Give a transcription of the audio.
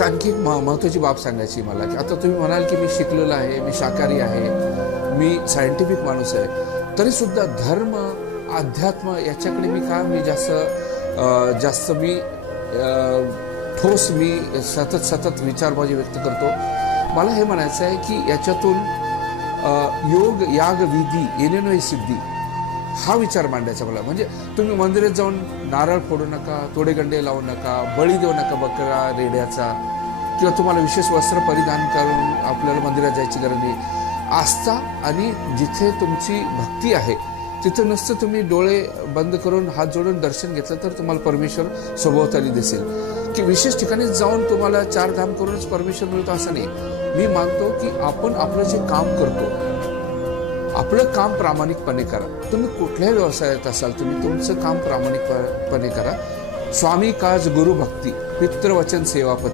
यात आणखी म महत्त्वाची बाब सांगायची मला की आता तुम्ही म्हणाल की मी शिकलेलो आहे मी शाकाहारी आहे मी सायंटिफिक माणूस आहे. तरीसुद्धा धर्म अध्यात्म याच्याकडे मी का मी जास्त जास्त मी ठोस मी सतत सतत विचारबाजी व्यक्त करतो? मला हे म्हणायचं आहे की याच्यातून योग याग विधी येणे सिद्धी हा विचार मांडायचा मला. म्हणजे तुम्ही मंदिरात जाऊन नारळ फोडू नका तोडेगंडे लावू नका बळी देऊ नका बकरा रेड्याचा किंवा तुम्हाला विशेष वस्त्र परिधान करून आपल्याला मंदिरात जायची गरज नाही. आस्था आणि जिथे तुमची भक्ती आहे तिथं नुसतं तुम्ही डोळे बंद करून हात जोडून दर्शन घेतलं तर तुम्हाला परमेश्वर सभोवताली दिसेल. की विशेष ठिकाणी जाऊन तुम्हाला चार धाम करूनच परमेश्वर मिळतो असं नाही. मी मानतो की आपण आपलं जे काम करतो आपलं काम प्रामाणिकपणे करा. तुम्ही कुठल्याही व्यवसायात असाल तुम्ही तुमचं काम प्रामाणिकपणे करा. स्वामी काज गुरु भक्ती पितृवचन सेवापती